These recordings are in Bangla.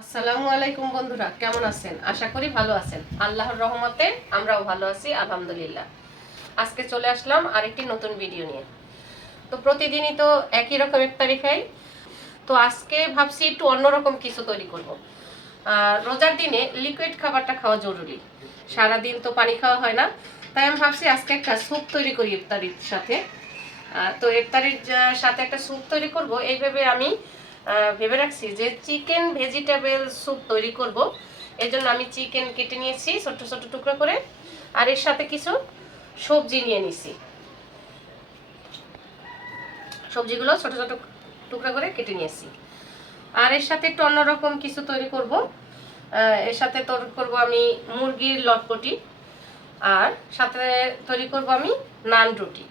আসসালামু আলাইকুম বন্ধুরা, কেমন আছেন? আশা করি ভালো আছেন। আল্লাহর রহমতে আমরাও ভালো আছি, আলহামদুলিল্লাহ। আজকে চলে আসলাম আরেকটি নতুন ভিডিও নিয়ে। তো প্রতিদিনই তো একই রকম ইফতারি খাই। তো আজকে ভাবছি একটু অন্যরকম কিছু তৈরি করব। রোজার দিনে লিকুইড খাবারটা খাওয়া জরুরি। সারাদিন তো পানি খাওয়া হয় না। তাই আমি ভাবছি আজকে একটা স্যুপ তৈরি করি ইফতারির সাথে। তো ইফতারির সাথে একটা স্যুপ তৈরি করব, এইভাবে আমি ভেবে রাখছি যে চিকেন ভেজিটেবল স্যুপ তৈরি করব। এর জন্য আমি চিকেন কেটে নিয়েছি ছোট ছোট টুকরো করে। আর এর সাথে কিছু সবজি নিয়ে নিছি। সবজিগুলো ছোট ছোট টুকরা করে কেটে নিয়েছি। আর এর সাথে একটু অন্যরকম কিছু তৈরি করব। এর সাথে তৈরি করব আমি মুরগির লটপটি। আর সাথে তৈরি করব আমি নান রুটি।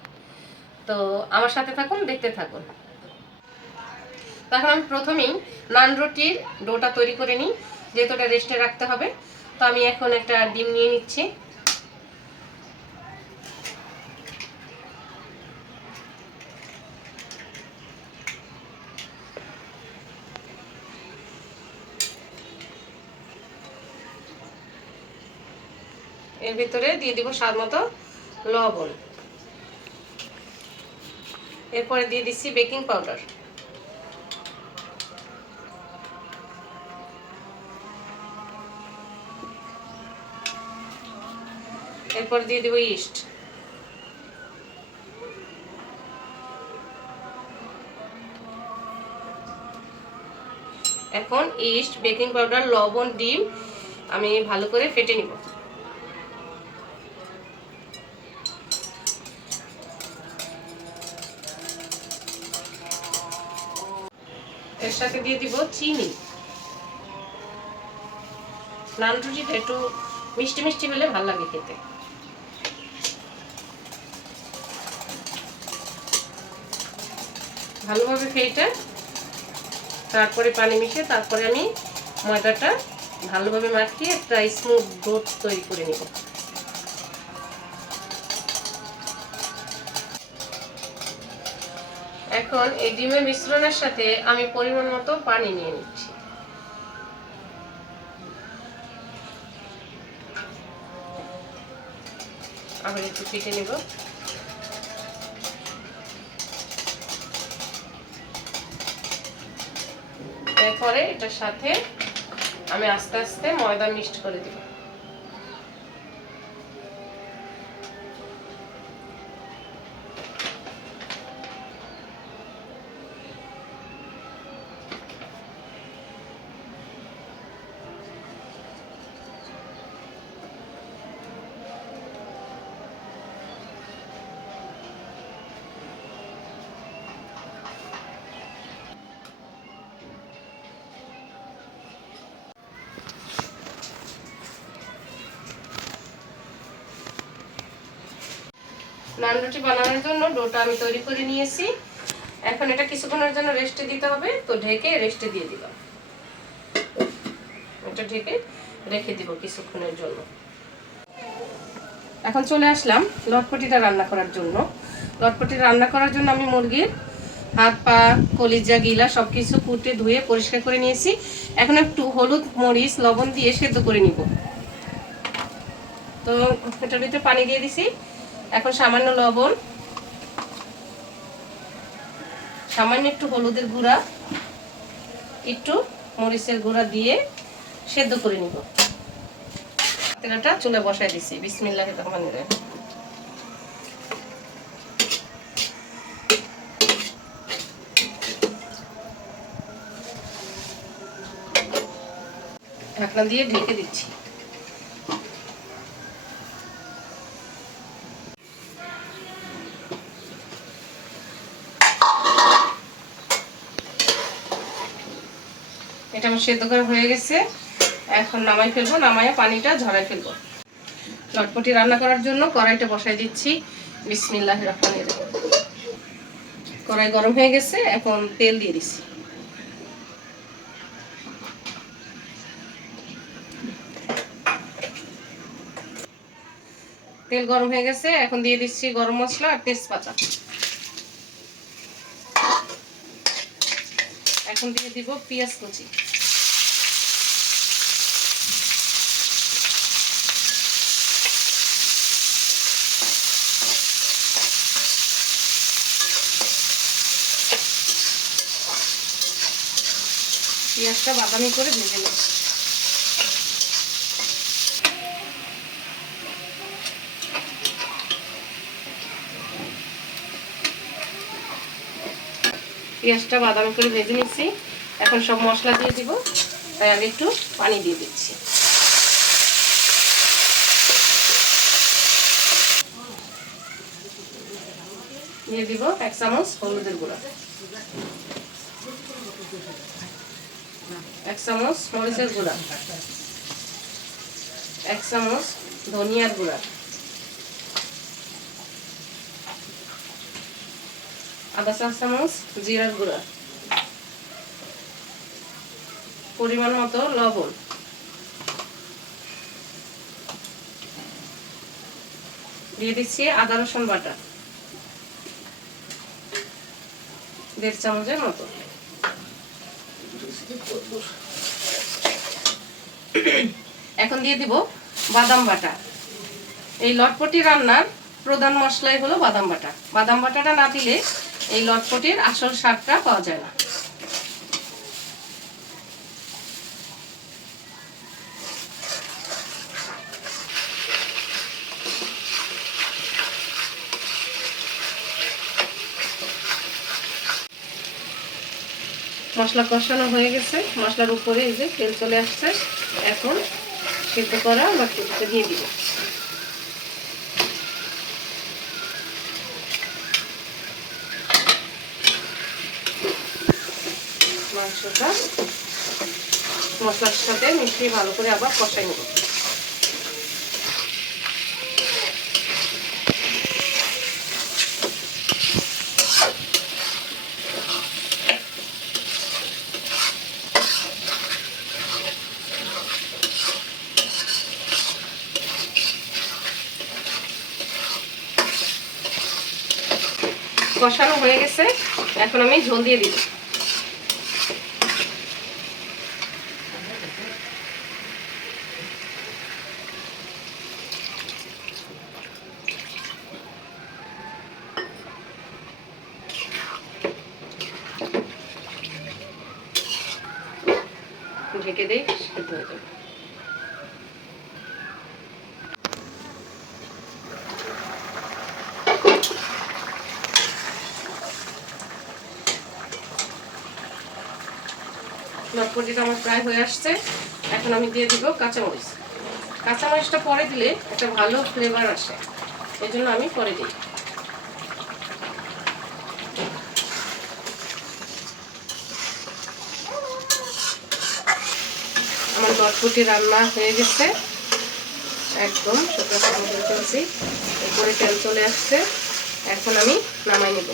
তো আমার সাথে থাকুন, দেখতে থাকুন। তখন আমি প্রথমেই নান রুটির ডোটা তৈরি করে নিই, যেহেতু ওটা রেস্টে রাখতে হবে। তো আমি এখন একটা ডিম নিয়ে নিচ্ছি। এর ভিতরে দিয়ে দিব স্বাদ মতো লবণ। এরপরে দিয়ে দিচ্ছি বেকিং পাউডার। এরপর দিয়ে দেবো ইস্ট এখন ইস্ট বেকিং পাউডার লবণ, ডিম আমি ভালো করে ফেটে নিব। এর সাথে দিয়ে দিব চিনি। নান একটু মিষ্টি মিষ্টি হলে ভালো লাগে খেতে। ভালোভাবে খেয়েটা তারপরে পানি মিশিয়ে তারপরে আমি ময়দাটা ভালোভাবে মাখিয়ে একটা স্মুথ ডোট তৈরি করে নেব। এখন এই ডিমের মিশ্রণের সাথে আমি পরিমাণ মতো পানি নিয়ে নিচ্ছি। আবার একটু ফিটে নিব। এরপরে এটার সাথে আমি আস্তে আস্তে ময়দা মিক্সড করে দিব। নান বানানোর জন্য ডোটা আমি তৈরি করে নিয়েছি। এখন এটা কিছুক্ষণের জন্য রেস্টে দিতে হবে। তো ঢেকে রেস্টে দিয়ে দিলাম। এটা ঢেকে রেখে দিব কিছুক্ষণের জন্য। এখন চলে আসলাম লটপটিটা রান্না করার জন্য। লটপটি রান্না করার জন্য আমি মুরগির হাত পা, কলিজা, গিলা সব কিছু কুটে ধুয়ে পরিষ্কার করে নিয়েছি। এখন একটু হলুদ মরিচ, লবণ দিয়ে সেদ্ধ করে নিব। তো এটার ভিতরে পানি দিয়ে দিছি। এখন সামান্য লবণ, সামান্য একটু হলুদের গুঁড়া, একটু মরিচের গুঁড়া দিয়ে সেদ্ধ করে নিব। তেলটা চুলে বসাই দিছি বিসমিল্লাহ রহমান ঢাকনা দিয়ে ঢেকে দিচ্ছি। আমার সেদ্ধ করা হয়ে গেছে। এখন নামাই ফেলব, নামাইয়া পানিটা ঝরাই ফেলব। চটপটি রান্না করার জন্য কড়াইটা বসাই দিচ্ছি। বিসমিল্লাহ রহমানির রহিম। কড়াই গরম হয়ে গেছে, এখন তেল দিয়ে দিচ্ছি। তেল গরম হয়ে গেছে, এখন দিয়ে দিচ্ছি গরম মশলা আর তেজপাতা। এখন দিয়ে দিব পেঁয়াজ কুচি। পেঁয়াজটা বাদামি করে ভেজে নেব পেঁয়াজটা বাদামি করে ভেজে নিচ্ছি। এখন সব মশলা দিয়ে দিব, তাই আগে একটু পানি দিয়ে দিচ্ছি। দিয়ে দিব এক চামচ হলুদের গুঁড়া। এক চামচ মরিচের গুঁড়া। এক চামচ ধনিয়ার গুঁড়া। আধা চা চামচ জিরার গুঁড়া। পরিমাণ মতো লবণ। দিয়ে দিচ্ছি আদা, রসুন বাটা। দেড় চামচের মতো। এখন দিয়ে দিব বাদাম বাটা। এই লটপটি রান্নার প্রধান মশলাই হলো বাদাম বাটা। বাদাম বাটাটা না দিলে এই লটপটির আসল স্বাদটা পাওয়া যায় না। মশলা কষানো হয়ে গেছে। মশলার উপরে এই যে তেল চলে আসছে। এখন সিদ্ধ করা বা লটপটিটা দিয়ে দিব। মাংসটা মশলার সাথে মিশিয়ে ভালো করে আবার কষাই নেব। কষানো হয়ে গেছে। এখন আমি ঝোল দিয়ে দিব ঢেকে দিই সেদ্ধ হয়ে যাবে লটপটিটা আমার প্রায় হয়ে আসছে। এখন আমি দিয়ে দিব কাঁচামরিচ। কাঁচামরিচটা পরে দিলে একটা ভালো ফ্লেভার আসে। এই জন্য আমি পরে দিই। আমার লটপটি রান্না হয়ে গেছে। একদম শুকনো শুকনো ফেলছি উপরে তেল চলে আসছে। এখন আমি নামাই নেব।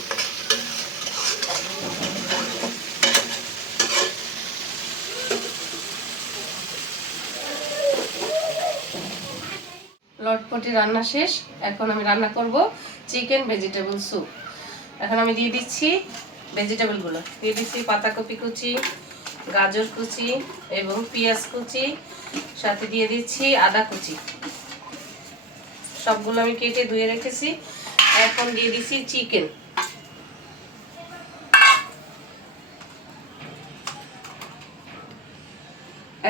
লটপটি রান্না শেষ। এখন আমি রান্না করব চিকেন ভেজিটেবল স্যুপ এখন আমি দিয়ে দিচ্ছি ভেজিটেবলগুলো দিয়ে দিচ্ছি পাতাকপি কুচি, গাজর কুচি এবং পেঁয়াজ কুচি। সাথে দিয়ে দিচ্ছি আদা কুচি। সবগুলো আমি কেটে ধুয়ে রেখেছি। এখন দিয়ে দিচ্ছি চিকেন।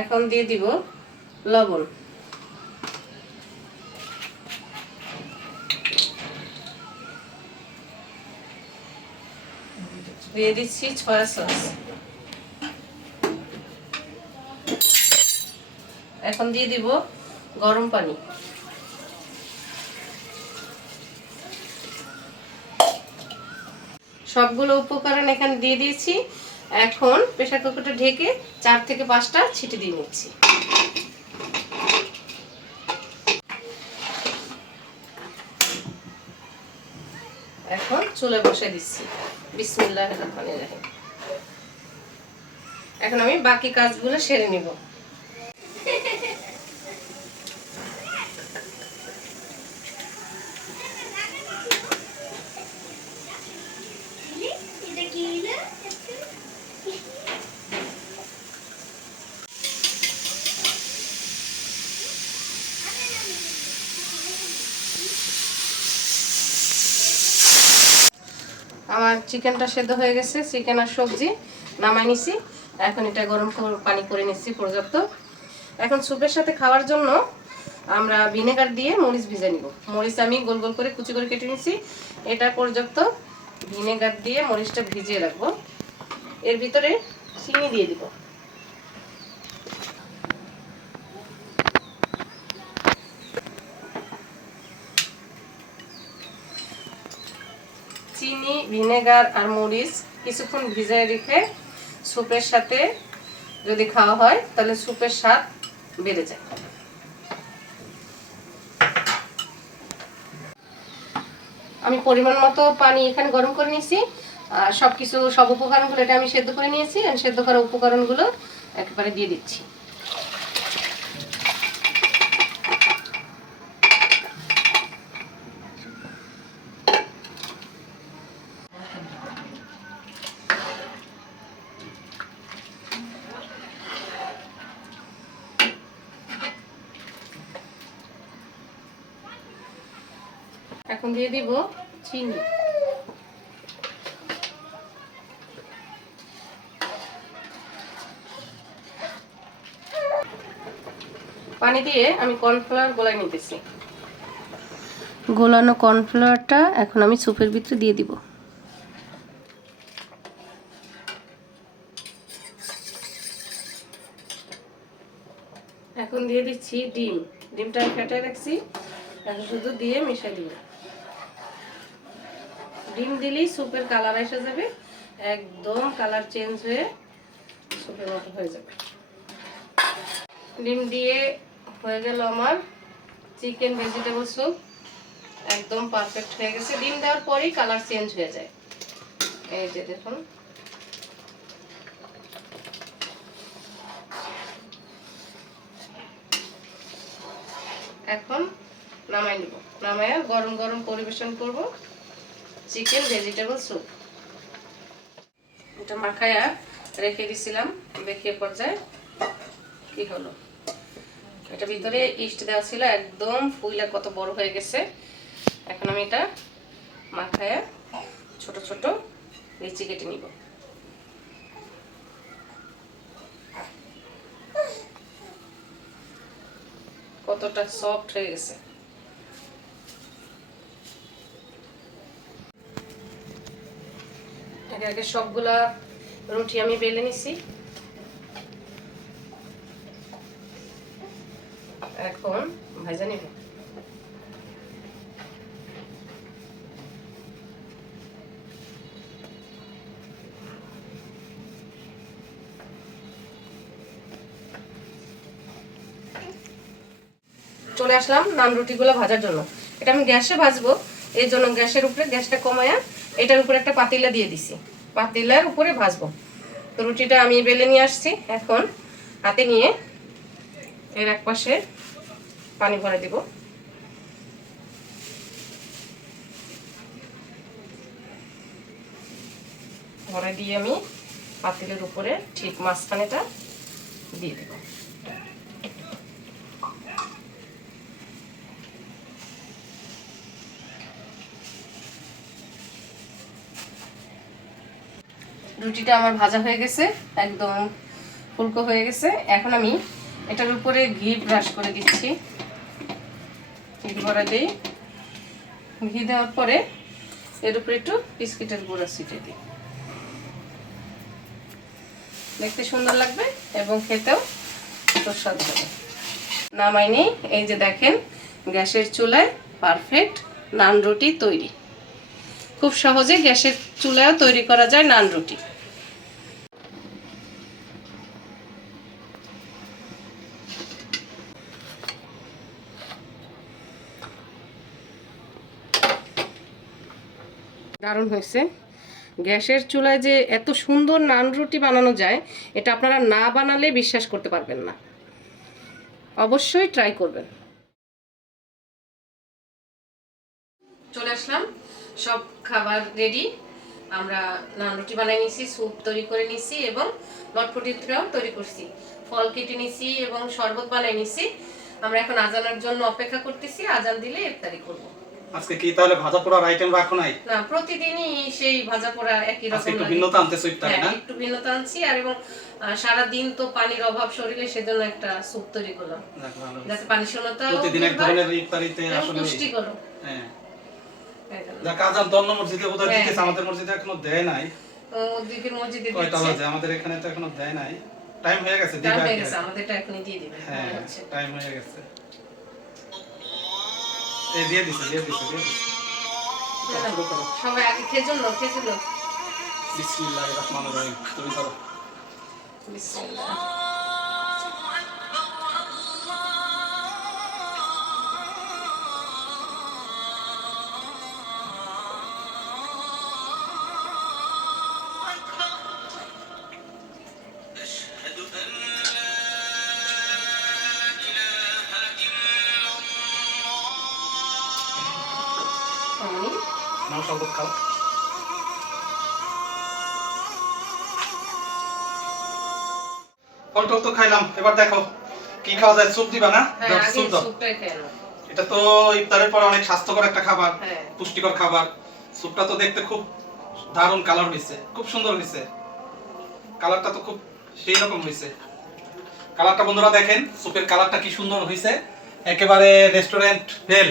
এখন দিয়ে দিব লবণ। দিয়ে দিচ্ছি ছয়া সস এখন দিয়ে দিব গরম পানি। সবগুলো উপকরণ এখানে দিয়ে দিয়েছি। এখন প্রেসার কুকারটা ঢেকে চার থেকে পাঁচটা ছিটে দিয়ে নিচ্ছি। এখন চুলে বসে দিচ্ছি। বিসমিল্লাহ রহমান রাহিম। এখন আমি বাকি কাজগুলো সেরে নিব এটা কি হলো আমার চিকেনটা সেদ্ধ হয়ে গেছে, চিকেন আর সবজি নামাই নিছি। এখন এটা গরম পানি করে নিচ্ছি পর্যাপ্ত। এখন স্যুপের সাথে খাওয়ার জন্য আমরা ভিনেগার দিয়ে মরিচ ভিজে নিব। মরিচ আমি গোল গোল করে কুচি করে কেটে নিছি। এটা পর্যাপ্ত ভিনেগার দিয়ে মরিচটা ভিজিয়ে রাখব। এর ভিতরে চিনি দিয়ে দিব চিনি ভিনেগার আর মরিচ কিছুক্ষণ ভিজায় রেখে স্যুপের সাথে যদি খাওয়া হয়, তাহলে স্যুপের স্বাদ বেড়ে যায়। আমি পরিমাণ মতো পানি এখানে গরম করে নিয়েছি। আর সব কিছু সব উপকরণগুলো এটা আমি সেদ্ধ করে নিয়েছি। আর সেদ্ধ করা উপকরণগুলো একেবারে দিয়ে দিচ্ছি এখন দিয়ে দিব চিনি। পানি দিয়ে আমি কর্নফ্লাওয়ার গোলাই নিতেছি। গোলানো কর্নফ্লাওয়ারটা এখন আমি স্যুপের ভিতরে দিয়ে দিব। এখন দিয়ে দিচ্ছি ডিম। ডিমটা আমি ফেটে রাখছি। এখন শুধু দিয়ে মিশাই দিব। ডিম দিলেই স্যুপের কালার এসে যাবে। একদম কালার চেঞ্জ হয়ে স্যুপের মতো হয়ে যাবে। ডিম দিয়ে হয়ে গেল আমার চিকেন ভেজিটেবল স্যুপ একদম পারফেক্ট হয়ে গেছে। ডিম দেওয়ার পরেই কালার চেঞ্জ হয়ে যায়। এই যে দেখুন। এখন নামাই নিব। নামায়া গরম গরম পরিবেশন করব। চিকেন ভেজিটেবল স্যুপ এটা মাখায়া রেখে দিছিলাম, দেখে পর্যায়ে কি হলো। এটা ভিতরে ইস্ট দেওয়া ছিল, একদম ফুইলা কত বড় হয়ে গেছে। এখন আমি এটা মাখায়া ছোট ছোট লিচি কেটে নিব। কতটা সফট হয়ে গেছে। আগে আগে সবগুলা রুটি আমি বেলে নিছি। এখন ভাজা নিব। চলে আসলাম নান রুটিগুলো ভাজার জন্য। এটা আমি গ্যাসে ভাজবো, এই জন্য গ্যাসের উপরে গ্যাসটা কমায়া এটার উপরে একটা পাতিলা দিয়ে দিছি। পাতিলার উপরে ভাজবো। তো রুটিটা আমি বেলে নিয়ে আসছি এখন হাতে নিয়ে এর এক পাশে পানি ভরে দিব। ভরে দিয়ে আমি পাতিলের উপরে ঠিক মাঝখানেটা দিয়ে দেবো। রুটিটা আমার ভাজা হয়ে গেছে, একদম ফুলকো হয়ে গেছে। এখন আমি এটার উপরে ঘি ব্রাশ করে দিচ্ছি। ঘি ভরা দিই। ঘি দেওয়ার পরে এর উপরে একটু বিস্কিটের গুঁড়া ছিটে দিই। দেখতে সুন্দর লাগবে এবং খেতেও সুস্বাদু হবে। নামাইনি এই যে দেখেন, গ্যাসের চুলায় পারফেক্ট নান রুটি তৈরি। খুব সহজে গ্যাসের চুলায়ও তৈরি করা যায় নান রুটি। দারুণ হয়েছে। গ্যাসের চুলায় যে এত সুন্দর নান রুটি বানানো যায়, এটা আপনারা না বানালে বিশ্বাস করতে পারবেন না। অবশ্যই ট্রাই করবেন। চলে আসলাম। সব খাবার রেডি আমরা নান রুটি বানাই নিছি, স্যুপ তৈরি করে নিছি এবং লটপটিটাও তৈরি করছি। ফল কেটে নিছি এবং শরবত বানাই নিছি। আমরা এখন আজানের জন্য অপেক্ষা করতেছি। আজান দিলে ইফতারি করব। আজকে কি তাহলে ভাজা পোড়ার আইটেম রাখো নাই? না প্রতিদিনই সেই ভাজা পোড়া একই রকম একটু ভিন্নতা আনতেছো ইফতারে হ্যাঁ, না? একটু ভিন্নতা আনছি আর এবং সারা দিন তো পানির অভাব শরীরে সেজন্য একটা স্যুপ তৈরি করলাম। যাতে পানি শূন্যতা প্রতিদিন এক ধরনের ইফতারিতে আসলে পুষ্টি করো হ্যাঁ আজান তো অন্য মসজিদে বোধহয় হ্যাঁ। দিতেছে আমাদের মসজিদে এখনও দেয় নাই। ওদিকের মসজিদে কয়টা বাজে? আমাদের এখানে তো এখনও দেয় নাই। টাইম হয়ে গেছে টাইম দিবে আর হয়ে গেছে আমাদেরটা এখনই দিয়ে দিবে। হ্যাঁ টাইম হয়ে গেছে। এই দিয়ে দিছে দিয়ে দিছে দিয়ে দিছে। সবাই আগে খেজুর লো খেজুর লো বিসমিল্লাহির রহমানির রহিম। তুমি করো। বিসমিল্লাহ। শরবত খাও ফল টল তো খাইলাম এবার দেখো কি খাওয়া যায় স্যুপ দিবা না? হ্যাঁ স্যুপ দাও। এটা তো ইফতারের পর অনেক স্বাস্থ্যকর একটা খাবার হ্যাঁ। পুষ্টিকর খাবার। স্যুপটা তো দেখতে খুব দারুণ কালার হয়েছে খুব সুন্দর হয়েছে কালারটা তো খুব সেই রকম হয়েছে কালারটা বন্ধুরা দেখেন স্যুপের কালারটা কি সুন্দর হয়েছে একেবারে রেস্টুরেন্ট ফেল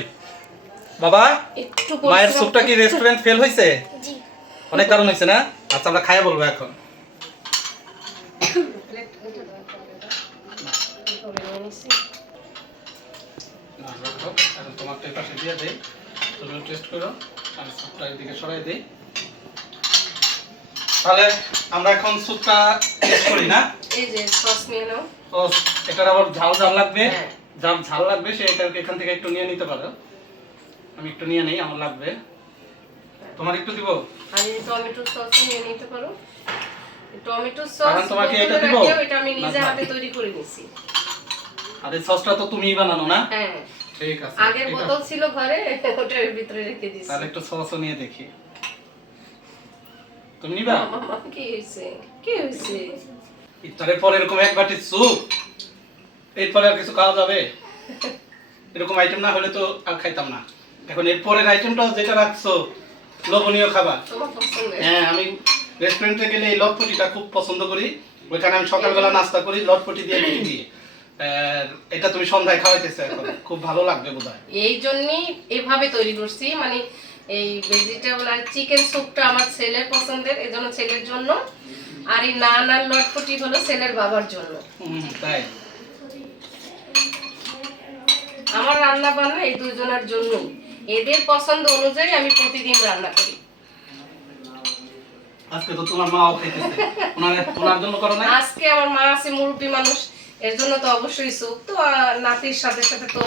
বাবা একটু মায়ের স্যুপটা কি রেস্টুরেন্ট ফেল হয়েছে অনেক দারুণ হয়েছে না? আচ্ছা আমরা খাইয়া বলব এখন। পাশে দিয়ে দেই টেস্ট করো স্যুপটা এদিকে সরাই দিই তাহলে আমরা এখন স্যুপটা টেস্ট করি না? এই যে সস নিয়ে নাও। তো এটার আবার ঝাল ঝাল লাগবে? হ্যাঁ। ঝাল লাগবে সে এটা এখান থেকে একটু নিয়ে নিতে পারো। আমি একটু নিয়ে নেই আমার লাগবে। তোমার একটু দিব? এই টমেটো সস নিয়ে নিতে পারো। টমেটো সস তোমাকে এটা দিব? এটা আমি নিজে। হাতে তৈরি করে নিছি। আর সসটা তো তুমিই বানানো না? হ্যাঁ। ঠিক আছে আগের বোতল ছিল ঘরে ওটার ভিতরে রেখে দিছি। তাহলে একটু সসও নিয়ে দেখি। তুমি নিবা? কি হয়েছে? কি হয়েছে? ইফতারের পর এরকম এক বাটি স্যুপ এরপরে আর কিছু খাওয়া যাবে? এরকম আইটেম না হলে তো আর খাইতাম না। এখন এর পরের আইটেমটা যেটা রাখছো লবণীয় খাবার। হ্যাঁ আমি রেস্টুরেন্টে গেলে এই লটপটিটা খুব পছন্দ করি। ওইখানে আমি সকালবেলা নাস্তা করি লটপটি দিয়ে রুটি দিয়ে। এটা তুমি সন্ধ্যায় খাওয়াইতেছো এখন। খুব ভালো লাগবে বোধ হয় এই জন্যই এভাবে তৈরি করছি মানে এই ভেজিটেবল আর চিকেন স্যুপটা আমার ছেলের পছন্দের এজন্য ছেলের জন্য। আর এই নান আর লটপটি হলো ছেলের বাবার জন্য। তাই। আমার রান্না বান্না এই দুজনের জন্যই। এদের পছন্দ অনুযায়ী আমি প্রতিদিন রান্না করি। আজকে তো তোমার মাও খাইতেছে। ওনার ওনার জন্য করো না আজকে আমার মা আছে মুরব্বী মানুষ। এর জন্য তো অবশ্যই স্যুপ তো নাতির সাথে সাথে তো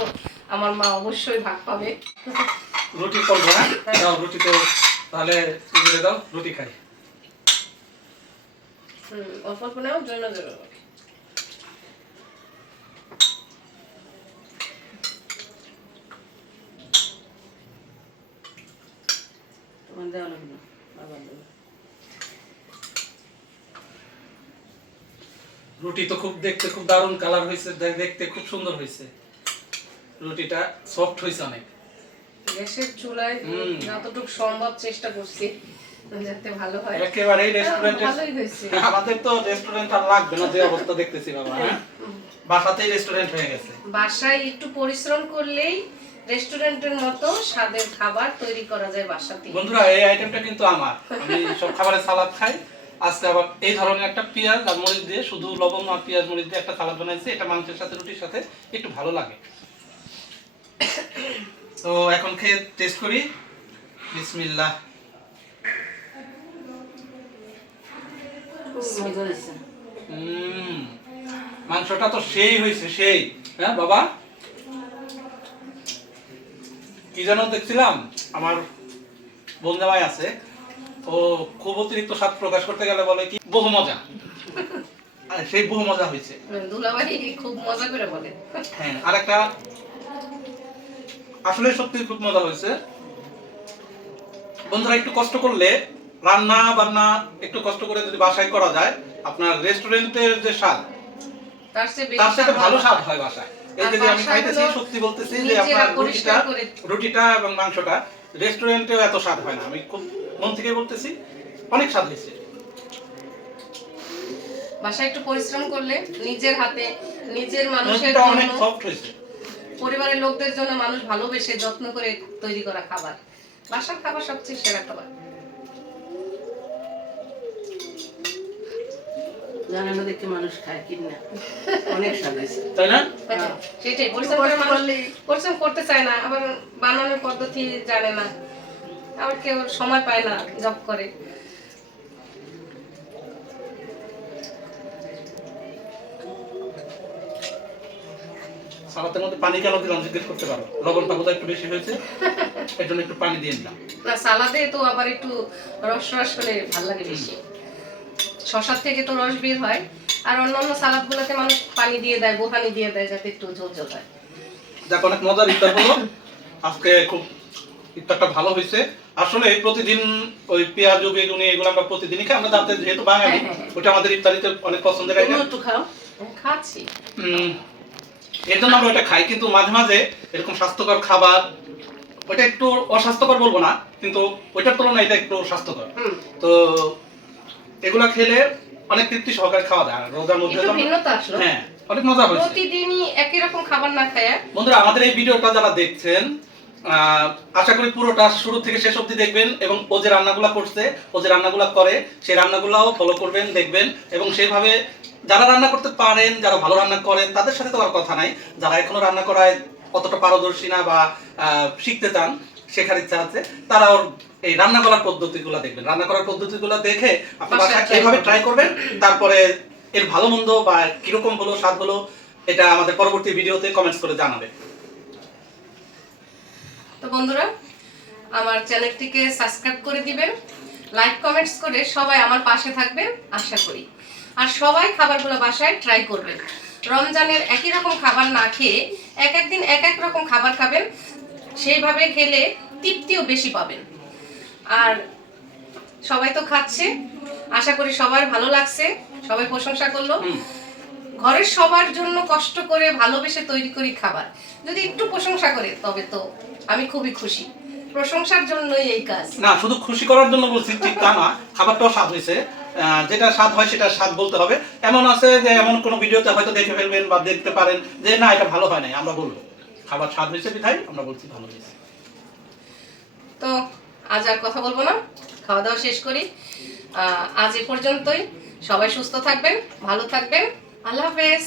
আমার মা অবশ্যই ভাগ পাবে। রুটি করব হ্যাঁ? দাও রুটি তো তাহলে করে দাও রুটি খাই। হুম অল্প অল্প নাও জন্য জন্য তোমার দেওয়া লাগবে না বাবার দেবে। রুটি তো খুব দেখতে খুব দারুণ কালার হয়েছে দেখতে খুব সুন্দর হয়েছে। রুটিটা সফট হয়েছে অনেক। গ্যাসের চুলায় যতটুকু সম্ভব চেষ্টা করছি যাতে ভালো হয়। আমাদের তো রেস্টুরেন্ট আর লাগবে না যে অবস্থা দেখতেছি বাবা হ্যাঁ? বাসাতেই রেস্টুরেন্ট হয়ে গেছে। বাসায় একটু পরিশ্রম করলেই রেস্টুরেন্টের মতো স্বাদের খাবার তৈরি করা যায় বাসাতে বন্ধুরা এই আইটেমটা কিন্তু আমার। আমি সব খাবারে সালাদ খাই। আজকে আবার এই ধরনের একটা পেঁয়াজ আর মরিচ দিয়ে শুধু লবণ আর পেঁয়াজ মরিচ দিয়ে একটা সালাদ বানাইছি। এটা মাংসের সাথে রুটির সাথে একটু ভালো লাগে। তো এখন খেয়ে টেস্ট করি। বিসমিল্লাহ। মজা মাংসটা তো সেই হয়েছে সেই। হ্যাঁ বাবা? কি যেন দেখছিলাম আমার বোন জামাই আছে ও খুব অতিরিক্ত স্বাদ প্রকাশ করতে গেলে বলে কি বহু মজা। সেই বহু মজা হয়েছে। খুব মজা করে বলে। হ্যাঁ আর একটা আসলে সত্যি খুব মজা হয়েছে। বন্ধুরা একটু কষ্ট করলে রান্না বান্না একটু কষ্ট করে যদি বাসায় করা যায় আপনার রেস্টুরেন্টের যে স্বাদ তার সাথে ভালো স্বাদ হয় বাসায়। এই যে আমি খাইতেছি সত্যি বলতেছি যে আপনার রুটিটা রুটিটা এবং মাংসটা রেস্টুরেন্টেও এত স্বাদ হয় না। আমি খুব মন থেকে বলতেছি অনেক স্বাদ হয়েছে। বাসায় একটু পরিশ্রম করলে নিজের হাতে নিজের মানুষের অনেক সফট হয়েছে। পরিবারের লোকদের জন্য মানুষ ভালোবেসে যত্ন করে তৈরি করা খাবার। বাসার খাবার সবচেয়ে সেরা খাবার। জানে না দেখে মানুষ খায় কিনা অনেক স্বাদ হয়েছে তাই না? হ্যাঁ। সেটাই পরিশ্রম করে মানুষ পরিশ্রম করতে চায় না আবার বানানোর পদ্ধতি জানে না। আবার কেউ সময় পায় না জব করে। সালাতের মধ্যে পানি কেন দিলাম জিজ্ঞেস করতে পারো? লবণটা বোধহয় একটু বেশি হয়েছে। এর জন্য একটু পানি দিয়ে দিলাম না সালাদে তো আবার একটু রস রস হলে ভালো লাগে বেশি। শশার থেকে তো রস বের হয়। আর অন্যান্য সালাদগুলোতে মানুষ পানি দিয়ে দেয় বোহানি দিয়ে দেয় যাতে একটু ঝোল ঝোল হয়। যাক অনেক মজার ইফতার হলো। আজকে খুব ইফতারটা ভালো হয়েছে। আসলে প্রতিদিন ওই পেঁয়াজ বেগুনি এগুলো আমরা প্রতিদিনই খাই। আমরা জানতে যেহেতু বাঙালি হ্যাঁ, হ্যাঁ। ওটা আমাদের ইফতারিতে অনেক পছন্দের আইটেম একটু খাও। খাচ্ছি। এর জন্য আমরা ওটা খাই কিন্তু মাঝে মাঝে এরকম স্বাস্থ্যকর খাবার ওটা একটু অস্বাস্থ্যকর বলব না কিন্তু ওইটার তুলনায় এটা একটু স্বাস্থ্যকর। তো এগুলা খেলে অনেক তৃপ্তি সহকারে খাওয়া যায়। রোজার মধ্যে একটু তো ভিন্নতা আসলো। হ্যাঁ অনেক মজা হয়েছে। প্রতিদিনই একই রকম খাবার না খায় বন্ধুরা আমাদের এই ভিডিওটা যারা দেখছেন আশা করি পুরোটা শুরু থেকে শেষ অবধি দেখবেন এবং ও যে রান্নাগুলা করছে ও যে রান্নাগুলা করে সেই রান্নাগুলাও ফলো করবেন দেখবেন এবং সেইভাবে যারা রান্না করতে পারেন যারা ভালো রান্না করেন তাদের সাথে তো আর কথা নাই। যারা এখনও রান্না করায় অতটা পারদর্শী না বা শিখতে চান শেখার ইচ্ছা আছে তারা ওর এই রান্না করার পদ্ধতিগুলো দেখবেন। রান্না করার পদ্ধতিগুলো দেখে আপনি বাসায় এইভাবে। ট্রাই করবেন। তারপরে এর ভালো মন্দ বা কীরকম হলো স্বাদ হলো এটা আমাদের পরবর্তী ভিডিওতে কমেন্টস করে জানাবে। তো বন্ধুরা আমার চ্যানেলটিকে সাবস্ক্রাইব করে দিবেন লাইক কমেন্টস করে সবাই আমার পাশে থাকবেন আশা করি। আর সবাই খাবারগুলো বাসায় ট্রাই করবেন। রমজানের একই রকম খাবার না খেয়ে এক একদিন এক এক রকম খাবার খাবেন সেইভাবে খেলে তৃপ্তিও বেশি পাবেন। আর সবাই তো খাচ্ছে। আশা করি সবার ভালো লাগছে। সবাই প্রশংসা করল। ঘরের সবার জন্য কষ্ট করে ভালোবেসে তৈরি করি খাবার। যদি একটু প্রশংসা করে তবে তো আমি খুবই খুশি। প্রশংসার জন্যই এই কাজ। না শুধু খুশি করার জন্য বলছি ঠিক তা না। খাবারটাও স্বাদ হয়েছে। যেটা স্বাদ হয় সেটা স্বাদ বলতে হবে। এমন আছে যে এমন কোনো ভিডিওতে হয়তো দেখে ফেলবেন বা দেখতে পারেন যে না এটা ভালো হয় নাই। আমরা বলব খাবার স্বাদ হয়েছে বিধায় আমরা বলছি ভালো হয়েছে। তো আজ আর কথা বলব না। খাওয়া দাওয়া শেষ করি। আজ এ পর্যন্তই। সবাই সুস্থ থাকবেন, ভালো থাকবেন। আল্লাহ হাফেজ।